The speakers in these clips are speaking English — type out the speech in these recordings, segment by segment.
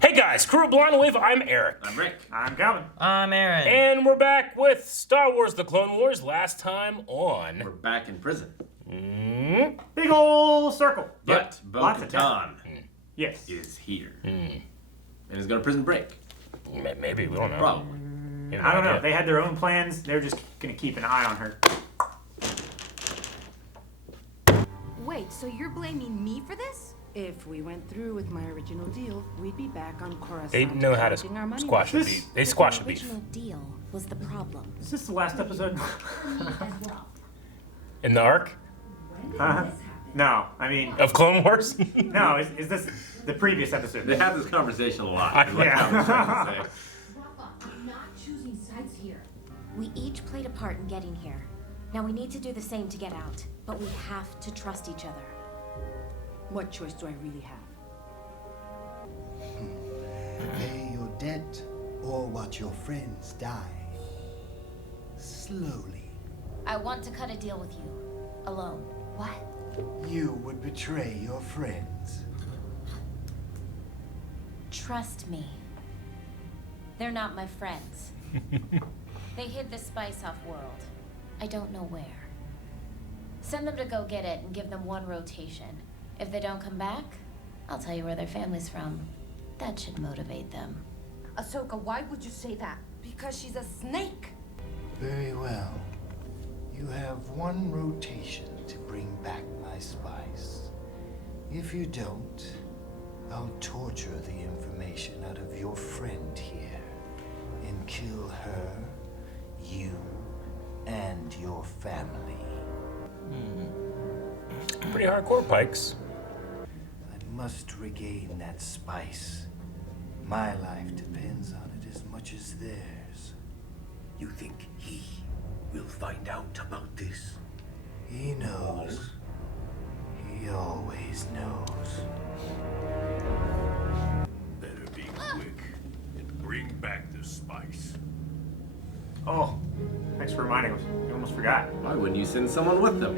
Hey guys, Crew of Blind Wave, I'm Eric. I'm Rick. I'm Calvin. I'm Aaron. And we're back with Star Wars The Clone Wars. Last time on... We're back in prison. Big ole circle. But Lots of Bo-Katan Yes. is here. And he's got a prison break. Maybe, we don't know. Probably. I don't know. They had their own plans. They're just going to keep an eye on her. Wait, so you're blaming me for this? If we went through with my original deal, we'd be back on Coruscant. They know how to collecting our money squash a back. beef. They squash a The beef. original deal was the problem. Is this the last episode? In the arc No, I mean, of Clone Wars? no, is this the previous episode? They have this conversation a lot. is what Yeah. Calvin's trying to say. I'm not choosing sides here. We each played a part in getting here. Now we need to do the same to get out. But we have to trust each other. What choice do I really have? Pay your debt or watch your friends die. Slowly. I want to cut a deal with you. Alone. What? You would betray your friends. Trust me. They're not my friends. They hid the spice off world. I don't know where. Send them to go get it and give them one rotation. If they don't come back, I'll tell you where their family's from. That should motivate them. Ahsoka, why would you say that? Because she's a snake. Very well. You have one rotation to bring back my spice. If you don't, I'll torture the information out of your friend here and kill her, you, and your family. Pretty hardcore, Pikes. I must regain that spice. My life depends on it as much as theirs. You think he will find out about this? He knows. He always knows. Better be quick and bring back the spice. Oh, thanks for reminding us. We almost forgot. Why wouldn't you send someone with them?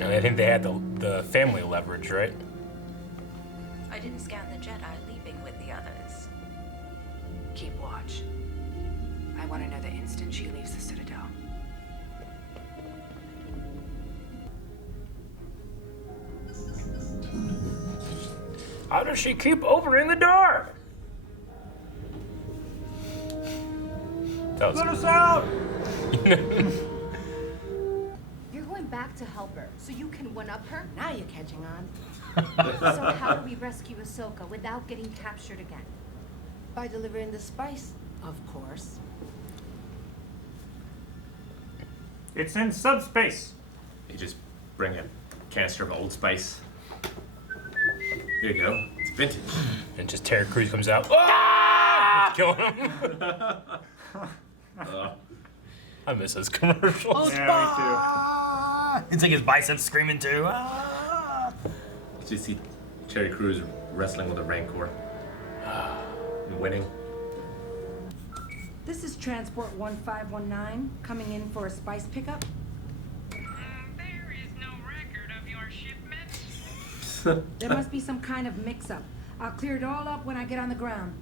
And I think they had the family leverage, right? I didn't scan the Jedi leaving with the others. Keep watch. I want to know the instant she leaves the Citadel. How does she keep opening the door? That Let was... us out! You're going back to help her, so you can one-up her? Now you're catching on. So how do we rescue Ahsoka without getting captured again? By delivering the spice, of course. It's in subspace. You just bring a canister of Old Spice. Here you go. It's vintage. And just Terry Crews comes out. Ah! Killing him. I miss those commercials. Yeah, It's like his biceps screaming too. Ah! Did you see Terry Crews wrestling with a Rancor? And winning? This is Transport 1519, coming in for a spice pickup. There is no record of your shipment. There must be some kind of mix-up. I'll clear it all up when I get on the ground.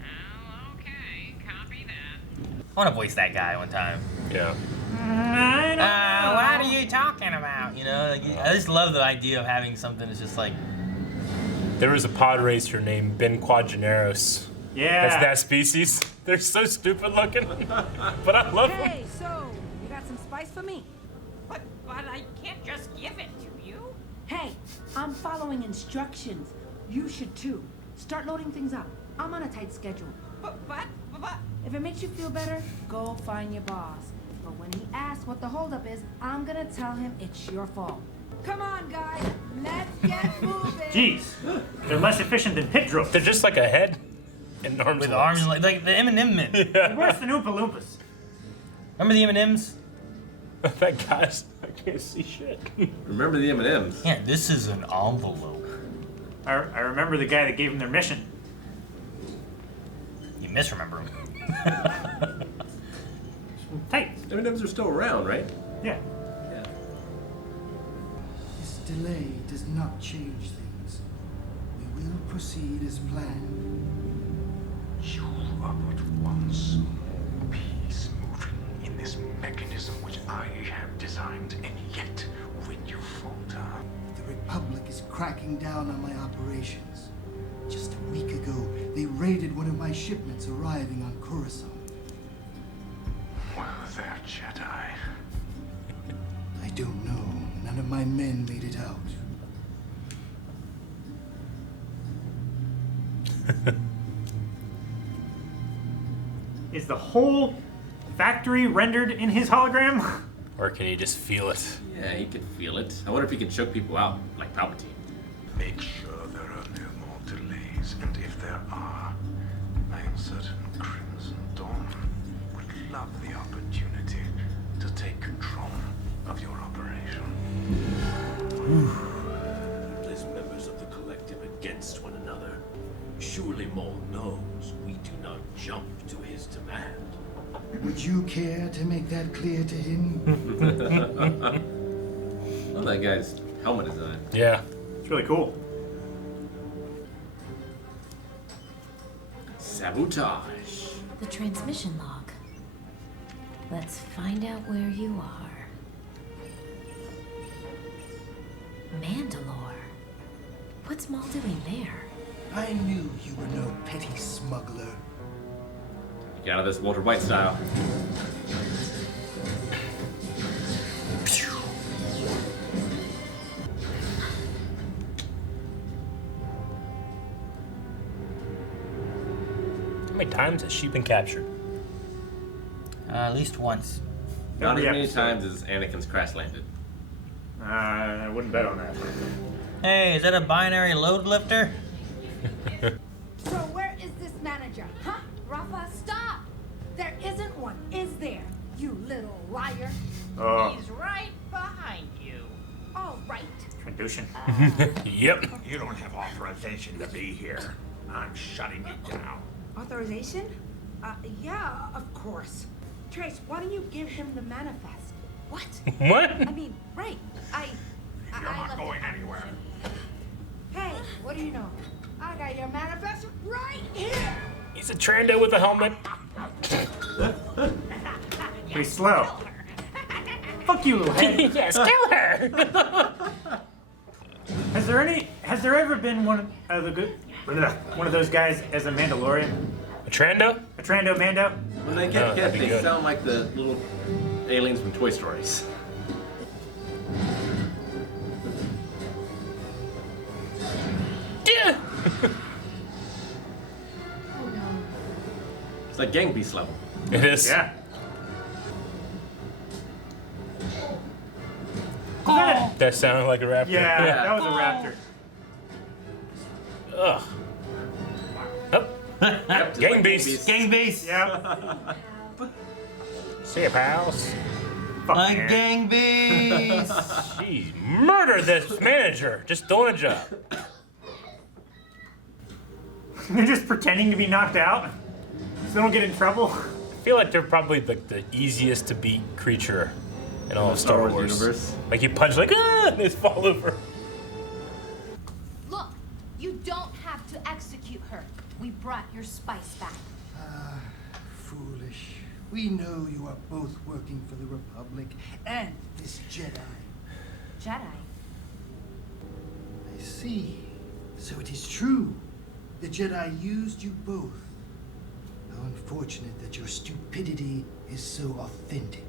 Oh, okay. Copy that. I want to voice that guy one time. Yeah. What are you talking about? You know, like, I just love the idea of having something that's just like. There was a pod racer named Ben Quadraneros. Yeah. That's that species. They're so stupid looking, but I love them. Hey, so, you got some spice for me? But I can't just give it to you. Hey, I'm following instructions. You should too. Start loading things up. I'm on a tight schedule. But. If it makes you feel better, go find your boss. But when he asks what the holdup is, I'm gonna tell him it's your fault. Come on, guys. Let's get moving. Jeez. They're less efficient than pit droids. They're just like a head and arms. With and arms legs. like the M&M men. They're worse than Oompa Loompas. Remember the M&Ms? That guy's, I can't see shit. Remember the M&Ms? Yeah, this is an envelope. I remember the guy that gave them their mission. You misremember him. Tight. M&Ms are still around, right? Yeah. Yeah. This delay does not change things. We'll proceed as planned. You are but one small piece moving in this mechanism which I have designed, and yet when you falter... The Republic is cracking down on my operations. Just a week ago, they raided one of my shipments arriving on Coruscant. Well, they're Jedi. I don't know. None of my men made it out. Is the whole factory rendered in his hologram? Or can you just feel it? Yeah, he can feel it. I wonder if he can choke people out, like Palpatine. Make sure there are no more delays, and if there are, I am certain Crimson Dawn would love the opportunity to take control of your operation. Place members of the collective against one another. Surely Maul knows we do not jump to his demand. Would you care to make that clear to him? Oh, that guy's helmet design. Yeah. It's really cool. Sabotage. The transmission log. Let's find out where you are. Mandalore. What's Maul doing there? I knew you were no petty smuggler. Get out of this Walter White style. How many times has she been captured? At least once. Not as Every many episode. times as Anakin's crash landed. I wouldn't bet on that. Hey, is that a binary load lifter? So where is this manager? Huh? Rafa, stop! There isn't one, is there? You little liar. Oh, He's right behind you. All right. Trandushan. Yep. You don't have authorization to be here. I'm shutting you down. Authorization? Yeah, of course. Trace, why don't you give him the manifest? What? What? I mean, right. You're not going anywhere. Hey, what do you know? I got your manifest right here. He's a Trando with a helmet. He's slow. Fuck you, little head. Yes, kill her. Has there ever been one of those guys as a Mandalorian? A Trando? A Trando Mando? When they Oh, get hit, that'd be they good. sound like the little aliens from Toy Stories. Yeah. It's like Gang Beast level. It is. Yeah. That sounded like a raptor. Yeah, that was a raptor. Ugh. Oh. Yep, just Gang like Beast. Gang beast. Yep. See ya, pals. Fuck A man. gang beast. Jeez, murder this manager. Just doing a job. They're just pretending to be knocked out so they don't get in trouble. I feel like they're probably the easiest to beat creature in all of Star Wars. universe. Like you punch like and they fall over. Look, you don't have to execute her. We brought your spice back. Foolish. We know you are both working for the Republic and this Jedi. Jedi. I see. So it is true. The Jedi used you both. How unfortunate that your stupidity is so authentic.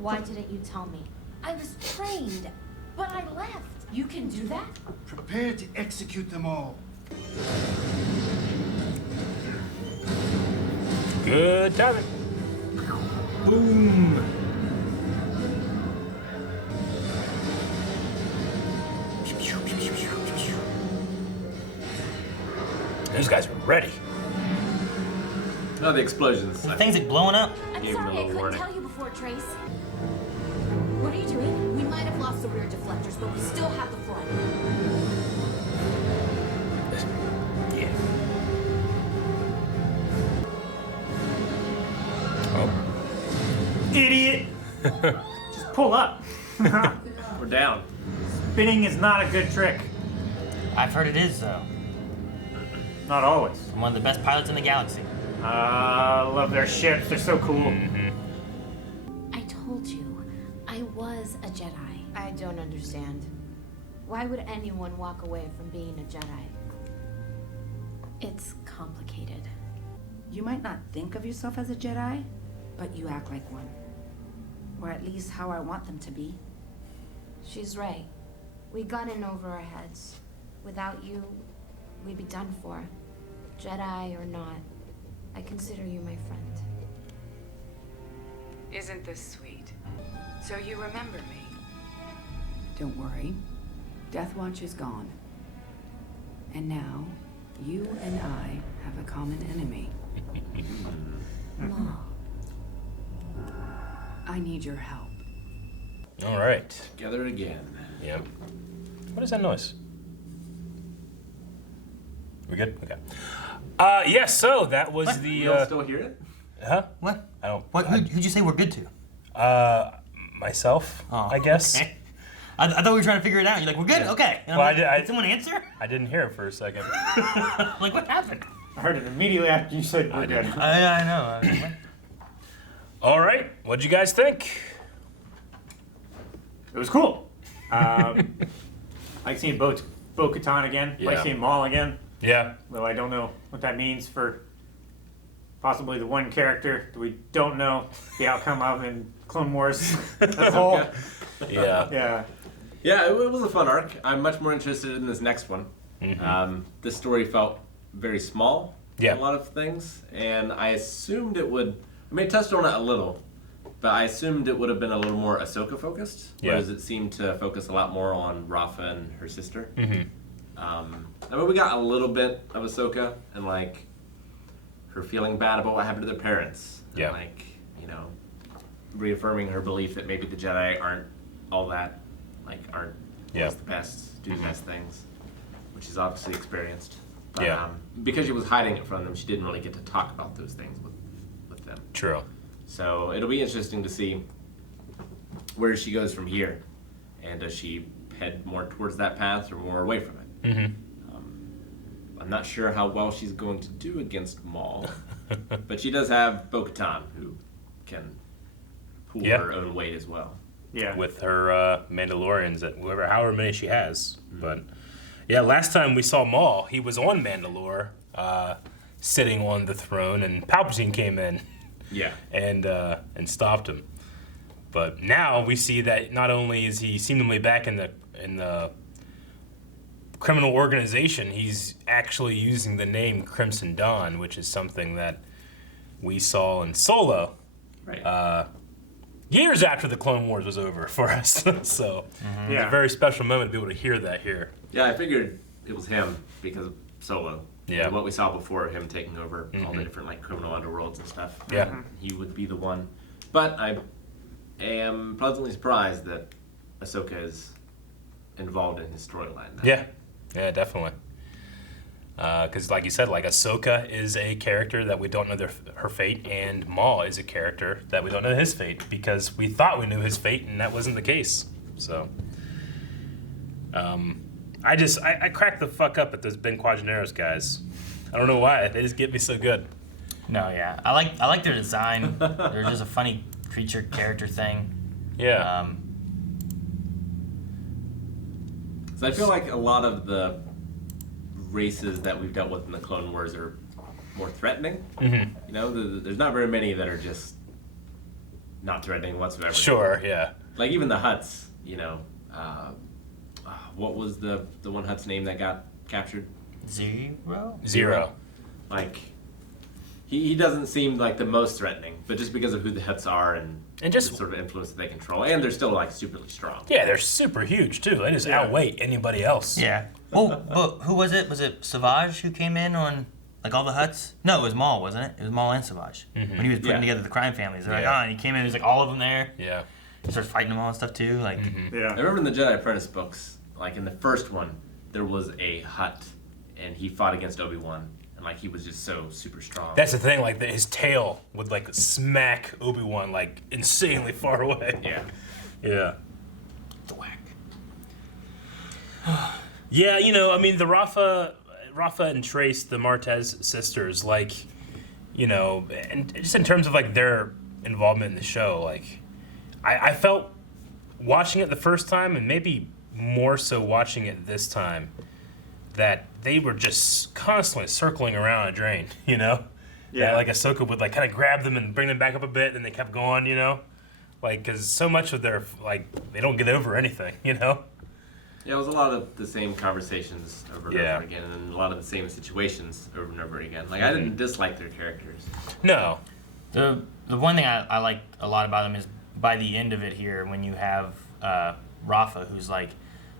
Why didn't you tell me? I was trained, but I left. You can do that? Prepare to execute them all. Good timing. Boom! Those guys are ready. No, the explosions. The thing's like blowing up. I'm Gave him a sorry I little couldn't warning. tell you before, Trace. What are you doing? We might have lost the rear deflectors, but we still have the front. Yeah. Oh. Idiot! Just pull up. We're down. Spinning is not a good trick. I've heard it is, though. Not always. I'm one of the best pilots in the galaxy. I love their ships. They're so cool. I told you, I was a Jedi. I don't understand. Why would anyone walk away from being a Jedi? It's complicated. You might not think of yourself as a Jedi, but you act like one. Or at least how I want them to be. She's right. We got in over our heads. Without you, we'd be done for. Jedi or not, I consider you my friend. Isn't this sweet? So you remember me? Don't worry. Death Watch is gone. And now, you and I have a common enemy. Maul. I need your help. All right. Together again. Yep. What is that noise? We good? Okay. Yeah, so that was What? the... You don't still hear it? Huh? What? I don't... Who'd you say we're good to? Myself, Oh, I guess. okay. I thought we were trying to figure it out. You're like, we're good? Yeah. Okay. And I'm Well, like, I did someone answer? I didn't hear it for a second. Like, what happened? I heard it immediately after you said we're good. I know. I mean, what? All right. What'd you guys think? It was cool. I like seeing Bo-Katan again. I like Yeah. seeing Maul again. Yeah. Though I don't know what that means for possibly the one character that we don't know the outcome of in Clone Wars as a whole. Yeah. Yeah. Yeah, it was a fun arc. I'm much more interested in this next one. This story felt very small in a lot of things, and I assumed it would... I mean, it touched on it a little, but I assumed it would have been a little more Ahsoka focused, whereas it seemed to focus a lot more on Rafa and her sister. I mean, we got a little bit of Ahsoka and like her feeling bad about what happened to their parents. Yeah. And, like, you know, reaffirming her belief that maybe the Jedi aren't all that, like, aren't always the best, do the best things, which she's obviously experienced. But because she was hiding it from them, she didn't really get to talk about those things with them. True. So it'll be interesting to see where she goes from here, and does she head more towards that path or more away from it? I'm not sure how well she's going to do against Maul, but she does have Bo-Katan, who can pull her own weight as well. Yeah. With her Mandalorians, however many she has. But yeah, last time we saw Maul, he was on Mandalore, sitting on the throne, and Palpatine came in. Yeah. And stopped him. But now we see that not only is he seemingly back in the criminal organization, he's actually using the name Crimson Dawn, which is something that we saw in Solo. Right. Years after the Clone Wars was over for us. So it's a very special moment to be able to hear that here. Yeah, I figured it was him because of Solo. Yeah. And what we saw before of him taking over all the different like criminal underworlds and stuff. Yeah. He would be the one. But I am pleasantly surprised that Ahsoka is involved in his storyline now. Yeah, definitely. Because like you said, like Ahsoka is a character that we don't know her fate, and Maul is a character that we don't know his fate because we thought we knew his fate, and that wasn't the case. So, I cracked the fuck up at those Ben Quadraneros guys. I don't know why. They just get me so good. No, yeah. I like their design. They're just a funny creature character thing. Yeah. So I feel like a lot of the races that we've dealt with in the Clone Wars are more threatening. You know, there's not very many that are just not threatening whatsoever. Sure, yeah. Like even the Hutts, you know. What was the one Hutt's name that got captured? Zero. Like, he doesn't seem like the most threatening, but just because of who the Hutts are and just the sort of influence that they control, and they're still like superly strong. Yeah, they're super huge too. They just outweigh anybody else. Yeah. Oh, but who was it? Was it Savage who came in on like all the Hutts? No, it was Maul, wasn't it? It was Maul and Savage when he was putting together the crime families. They're like, and he came in. There's like all of them there. Yeah. He starts fighting them all and stuff too. Like, I remember in the Jedi Apprentice books, like in the first one, there was a Hutt, and he fought against Obi-Wan, and like he was just so super strong. That's the thing. Like his tail would like smack Obi-Wan like insanely far away. Yeah. Yeah. The whack. Yeah, you know, I mean, the Rafa and Trace, the Martez sisters, like, you know, and just in terms of like their involvement in the show, like, I felt watching it the first time, and maybe more so watching it this time, that they were just constantly circling around a drain, you know? Yeah. Like Ahsoka would like kind of grab them and bring them back up a bit, and they kept going, you know? Like, because so much of their, like, they don't get over anything, you know? Yeah, it was a lot of the same conversations over and over again, and a lot of the same situations over and over again. Like, I didn't dislike their characters. No. The one thing I like a lot about them is by the end of it here, when you have Rafa, who's like,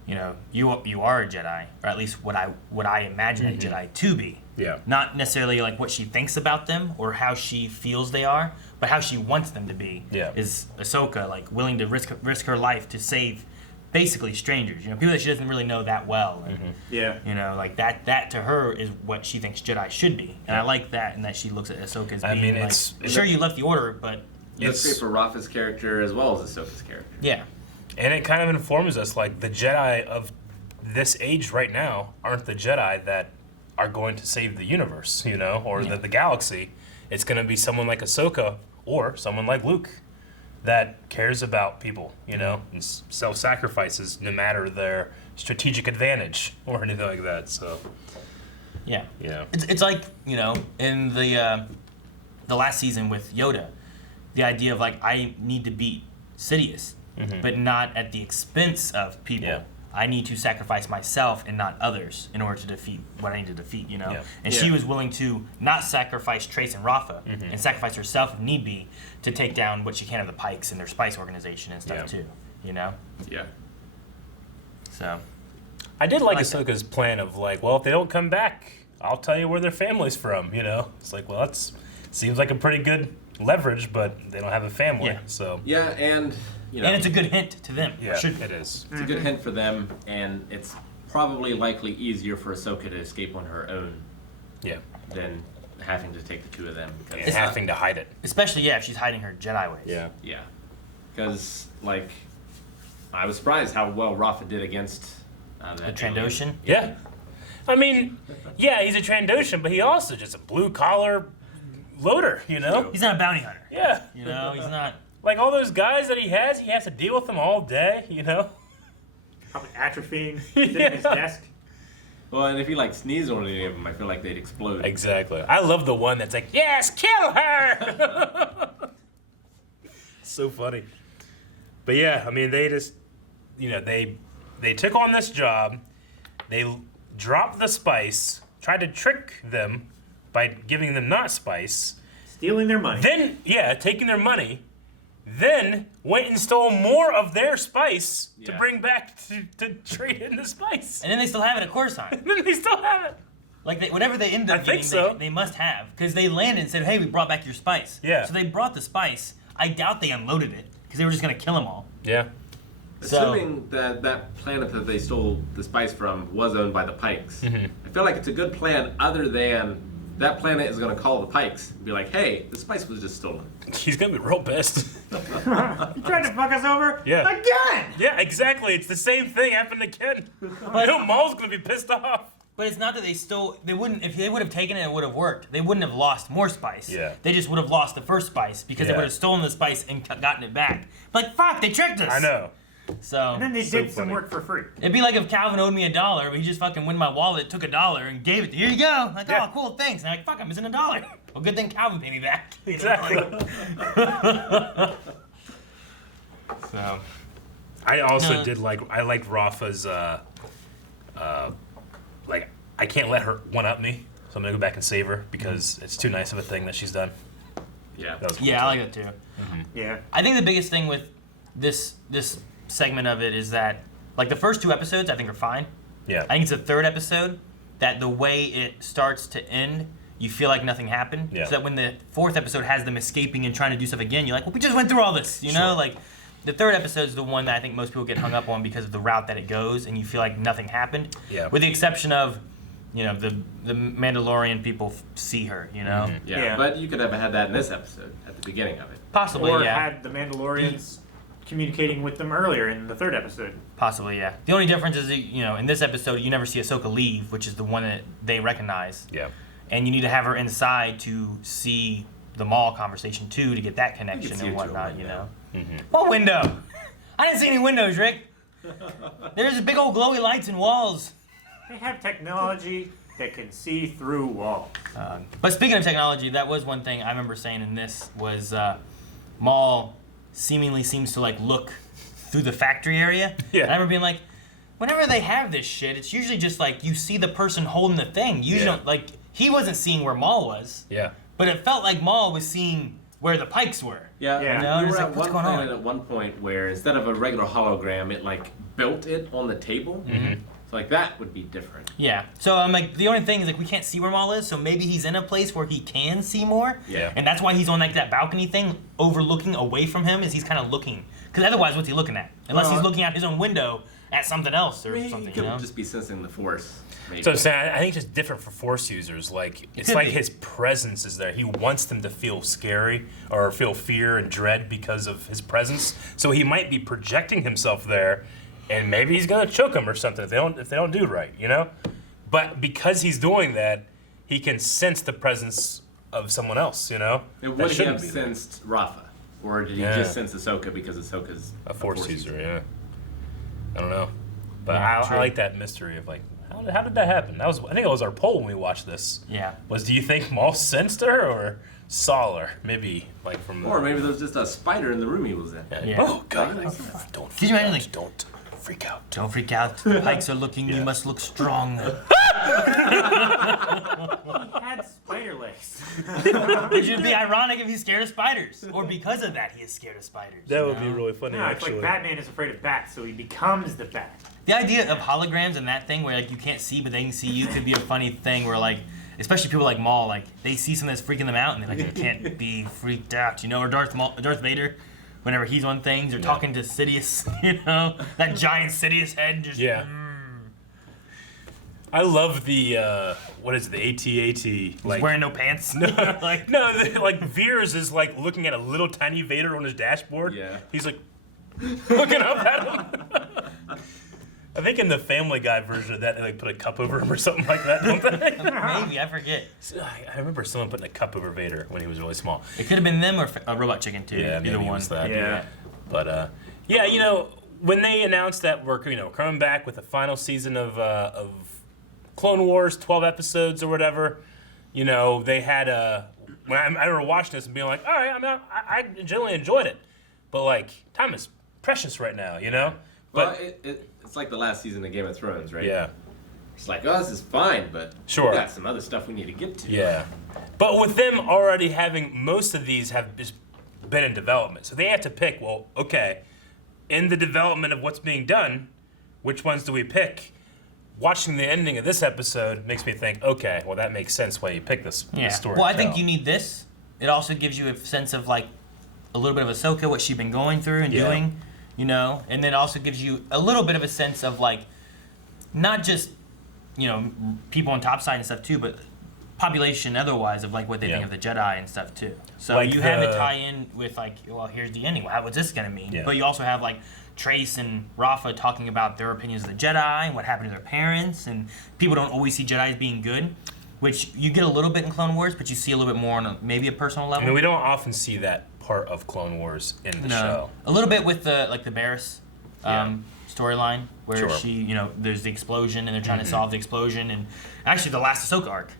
you know, you are a Jedi, or at least what I imagine a Jedi to be. Yeah. Not necessarily like what she thinks about them or how she feels they are, but how she wants them to be. Yeah. Is Ahsoka like willing to risk her life to save basically strangers, you know, people that she doesn't really know that well. And, Yeah. you know, like that to her is what she thinks Jedi should be. And I like that, and that she looks at Ahsoka as being like, sure, you left the order, but It's great for Rafa's character as well as Ahsoka's character. Yeah. And it kind of informs us, like, the Jedi of this age right now aren't the Jedi that are going to save the universe, you know, or the galaxy. It's going to be someone like Ahsoka or someone like Luke that cares about people, you know, and self-sacrifices no matter their strategic advantage or anything like that. So, yeah. Yeah. It's like, you know, in the last season with Yoda, the idea of, like, I need to beat Sidious, but not at the expense of people. Yeah. I need to sacrifice myself and not others in order to defeat what I need to defeat, you know? Yeah. And she was willing to not sacrifice Trace and Rafa and sacrifice herself if need be to take down what she can of the Pikes and their spice organization and stuff too, you know? Yeah. So. I did like Ahsoka's plan of, like, well, if they don't come back, I'll tell you where their family's from, you know? It's like, well, that's seems like a pretty good leverage, but they don't have a family, Yeah. so. Yeah, and, you know. And it's a good hint to them. Yeah, it is. It's a good hint for them, and it's probably likely easier for Ahsoka to escape on her own. Yeah. Than having to take the two of them. And having to hide it. Especially, if she's hiding her Jedi ways. Yeah. Yeah. Because, like, I was surprised how well Rafa did against the Trandoshan. Yeah. I mean, yeah, he's a Trandoshan, but he also just a blue-collar loader, you know? He's not a bounty hunter. Yeah. You know, he's not. Like, all those guys that he has to deal with them all day, you know? Probably atrophying, sitting at his desk. Well, and if he, like, sneezed on any of them, I feel like they'd explode. Exactly. I love the one that's like, yes, kill her! So funny. But yeah, I mean, they just, you know, they took on this job, they dropped the spice, tried to trick them by giving them not spice. Stealing their money. Then, yeah, taking their money. Then went and stole more of their spice to bring back to trade in the spice. And then they still have it at Coruscant. And then they still have it. Like, whatever they end up getting, they must have. Because they landed and said, hey, we brought back your spice. Yeah. So they brought the spice. I doubt they unloaded it, because they were just going to kill them all. Yeah. Assuming that planet that they stole the spice from was owned by the Pikes, I feel like it's a good plan other than that planet is going to call the Pikes and be like, hey, the spice was just stolen. He's going to be real pissed. You tried to fuck us over? Yeah. Again! Yeah, exactly. It's the same thing happened again. I know Maul's going to be pissed off. But it's not that they stole. They wouldn't. If they would have taken it, it would have worked. They wouldn't have lost more spice. Yeah. They just would have lost the first spice because they would have stolen the spice and gotten it back. Like, fuck, they tricked us. I know. So. And then they did some work for free. It'd be like if Calvin owed me $1, but he just fucking went in my wallet, took $1, and gave it. Here you go. Like, oh, cool, thanks. And I'm like, fuck, I'm missing $1. Well, good thing Calvin paid me back. Exactly. So. I also did like. I liked Rafa's. Like, I can't let her one-up me, so I'm gonna go back and save her because it's too nice of a thing that she's done. Yeah. That was cool Yeah, too. I like that too. Yeah. I think the biggest thing with this segment of it is that, like, the first 2 episodes I think are fine. Yeah. I think it's the 3rd episode that the way it starts to end, you feel like nothing happened. Yeah. So that when the 4th episode has them escaping and trying to do stuff again, you're like, well, we just went through all this, you know? Like, the 3rd episode is the one that I think most people get hung up on because of the route that it goes, and you feel like nothing happened. Yeah. With the exception of, you know, the Mandalorian people see her, you know? Yeah, but you could have had that in this episode at the beginning of it. Possibly, or yeah. had the Mandalorians communicating with them earlier in the 3rd episode. Possibly, yeah. The only difference is, in this episode, you never see Ahsoka leave, which is the one that they recognize. Yeah. And you need to have her inside to see the Maul conversation, too, to get that connection and whatnot, What window? I didn't see any windows, Rick. There's big old glowy lights and walls. They have technology that can see through walls. But speaking of technology, that was one thing I remember saying in this was Maul seemingly seems to look through the factory area. Yeah. And I remember being like, whenever they have this shit, it's usually just you see the person holding the thing. You don't he wasn't seeing where Maul was. Yeah. But it felt like Maul was seeing where the Pikes were. Yeah. We were at what's one going planet on? at one point where instead of a regular hologram, it built it on the table. Mm-hmm. So that would be different. Yeah. So I'm the only thing is we can't see where Maul is, so maybe he's in a place where he can see more. Yeah. And that's why he's on that balcony thing, overlooking away from him, is he's kind of looking. Because otherwise, what's he looking at? Unless he's looking out his own window at something else or something. He could just be sensing the Force. Maybe. So I think it's just different for Force users. It's like his presence is there. He wants them to feel scary or feel fear and dread because of his presence. So he might be projecting himself there, and maybe he's gonna choke them or something if they don't do right, But because he's doing that, he can sense the presence of someone else, And would he have sensed Rafa, or did he just sense Ahsoka because Ahsoka's a Force user? Yeah. I don't know, but I like that mystery of how did that happen? I think it was our poll when we watched this. Yeah. Do you think Maul sensed her or saw her? Maybe from. Or maybe there was just a spider in the room he was in. Yeah. Oh God! Don't. Can you imagine? Don't freak out. Don't freak out. The Pikes are looking. You must look strong. He had spider legs. It would be ironic if he's scared of spiders, or because of that he is scared of spiders. That would be really funny. No, it's actually. like Batman is afraid of bats, so he becomes the bat. The idea of holograms and that thing where you can't see but they can see you could be a funny thing where especially people like Maul, they see something that's freaking them out and they're like, they can't be freaked out, or Darth Vader, whenever he's on things, or talking to Sidious, that giant Sidious head just. Yeah. I love the what is it, the AT-AT? He's wearing no pants. No, Veers is looking at a little tiny Vader on his dashboard. Yeah. He's looking up at him. I think in the Family Guy version of that, they put a cup over him or something like that, don't they? Maybe, I forget. I remember someone putting a cup over Vader when he was really small. It could have been them or a Robot Chicken too. Yeah, either maybe one. it was that. Yeah. But when they announced that we're coming back with the final season of Clone Wars, 12 episodes or whatever, they had when I remember watching this and being like, all right, I generally enjoyed it, but time is precious right now, But well, it's like the last season of Game of Thrones, right? Yeah. It's this is fine, but sure, we got some other stuff we need to get to. Yeah. But with them already having, most of these have just been in development, so they have to pick. Well, okay, in the development of what's being done, which ones do we pick? Watching the ending of this episode makes me think, okay, well that makes sense why you pick this story. Well, I think you need this. It also gives you a sense of a little bit of Ahsoka, what she's been going through and doing, and then it also gives you a little bit of a sense of not just people on top side and stuff too, but population otherwise of what they think of the Jedi and stuff too. So you have it tie in with well, here's the ending. What's this gonna mean? Yeah. But you also have Trace and Rafa talking about their opinions of the Jedi and what happened to their parents, and people don't always see Jedi as being good, which you get a little bit in Clone Wars, but you see a little bit more on maybe a personal level. we don't often see that part of Clone Wars in the show. A little bit with the Barriss storyline, where Sure. she, there's the explosion and they're trying to solve the explosion, and actually the last Ahsoka arc.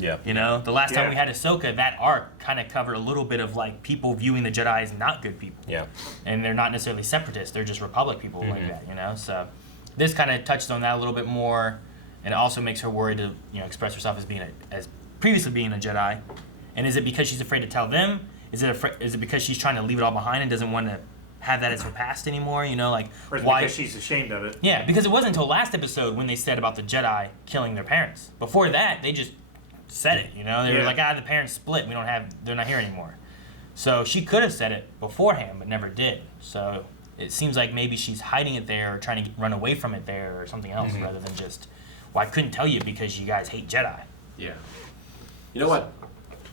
Yeah. The last time we had Ahsoka, that arc kind of covered a little bit of people viewing the Jedi as not good people. Yeah. And they're not necessarily separatists; they're just Republic people like that. So this kind of touches on that a little bit more, and it also makes her worried to express herself as previously being a Jedi. And is it because she's afraid to tell them? Is it because she's trying to leave it all behind and doesn't want to have that as her past anymore? Or why? Because she's ashamed of it. Yeah, because it wasn't until last episode when they said about the Jedi killing their parents. Before that, they just said it. They were like, the parents split. They're not here anymore. So she could have said it beforehand, but never did. So it seems like maybe she's hiding it there or trying to run away from it there or something else, rather than just, I couldn't tell you because you guys hate Jedi. Yeah. You know what?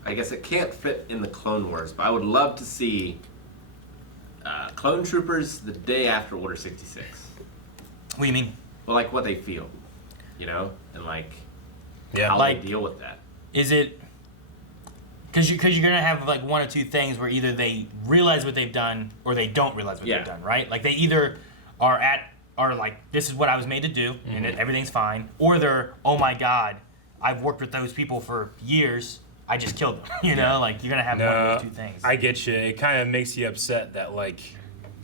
I guess it can't fit in the Clone Wars, but I would love to see clone troopers the day after Order 66. What do you mean? Well, like what they feel, you know, and like Yeah. how Like- they deal with that. Is it because you're gonna have like one or two things where either they realize what they've done or they don't realize what Yeah. they've done, right? Like they either are like, this is what I was made to do and everything's fine, or they're, oh my god, I've worked with those people for years, I just killed them. You know, like you're gonna have one of those two things. I get you. It kind of makes you upset that like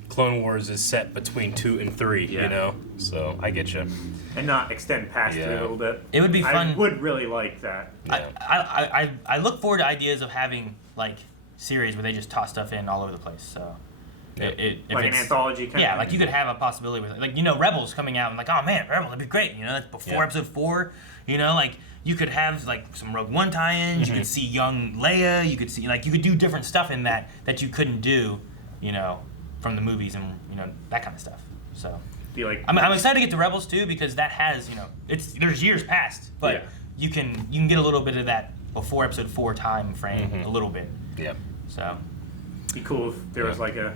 Clone Wars is set between 2 and 3. Yeah. You know, so I get you. And not extend past it Yeah. a little bit. It would be fun. I would really like that. Yeah. I look forward to ideas of having like series where they just toss stuff in all over the place. So if Like an it's- anthology kind yeah, of like thing. you could have a possibility with like, you know, Rebels coming out and like, oh man, Rebels, that'd be great. You know, that's before Yeah. episode 4. You know, like you could have like some Rogue One tie-ins. You could see young Leia. You could see like you could do different stuff in that you couldn't do, you know, from the movies and you know that kind of stuff. So Be like, I'm excited to get to Rebels too because that has, you know, there's years past, but Yeah. you can get a little bit of that before episode 4 time frame, a little bit. Yep. So be cool if there was like a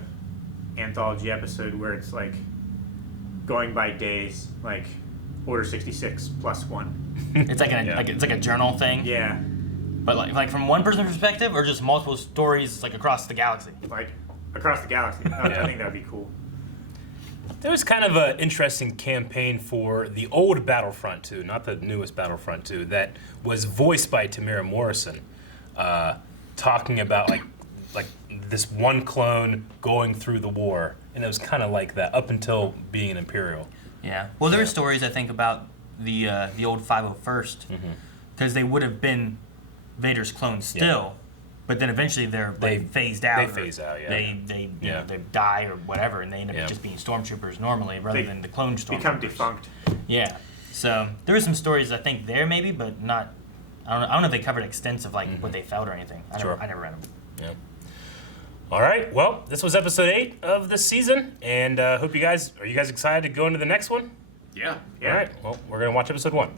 anthology episode where it's like going by days, like Order 66 plus 1. it's like Yeah. it's like a journal thing. Yeah, But like from one person's perspective or just multiple stories like across the galaxy. like across the galaxy. Yeah. I think that'd be cool. There was kind of an interesting campaign for the old Battlefront 2, not the newest Battlefront 2, that was voiced by Tamara Morrison, talking about like this one clone going through the war, and it was kind of like that up until being an Imperial. Yeah. Well, there were stories I think about the old 501st because they would have been Vader's clones still, but then eventually they phased out. They or phase out, yeah. They you Yeah. know, they die or whatever, and they end up Yeah. just being stormtroopers normally rather They than the clone stormtroopers. Become defunct. Yeah. So there were some stories I think there maybe, but not. I don't know if they covered extensive like what they felt or anything. I Sure. never read them. Yeah. All right. Well, this was episode 8 of this season, and are you guys excited to go into the next one? Yeah. All right. Well, we're gonna watch episode 1.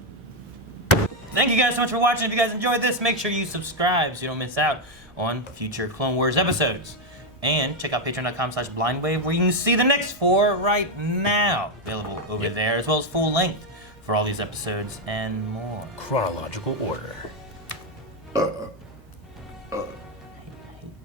Thank you guys so much for watching. If you guys enjoyed this, make sure you subscribe so you don't miss out on future Clone Wars episodes. And check out patreon.com/blindwave where you can see the next 4 right now. Available over there, as well as full length for all these episodes and more. Chronological order.